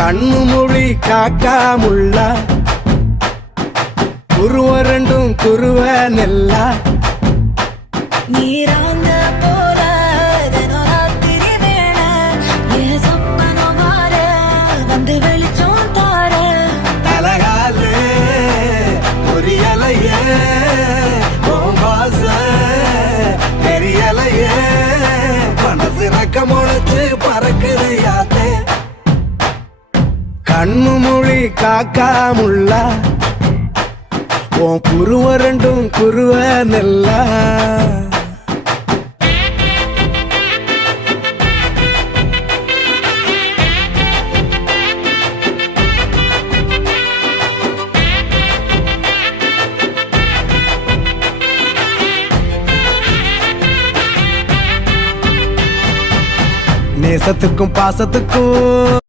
கண்ணு மொழி காக்காமுள்ள குருவ ரெண்டும் குருவ நெல்லா நீராங்க போல தினராத்திரி வேண என் சொப்பனம் மாற வந்து வெளிச்சம் தார தலகாலே பொரியலையே ஓம்பாச தெரியலையே மனசு ரக்க முளைச்சு பறக்குது யாத்தே கண்ணு மொழி காக்காமுள்ள உன் குருவ ரெண்டும் குருவ நெல்லா நேசத்துக்கும் பாசத்துக்கும்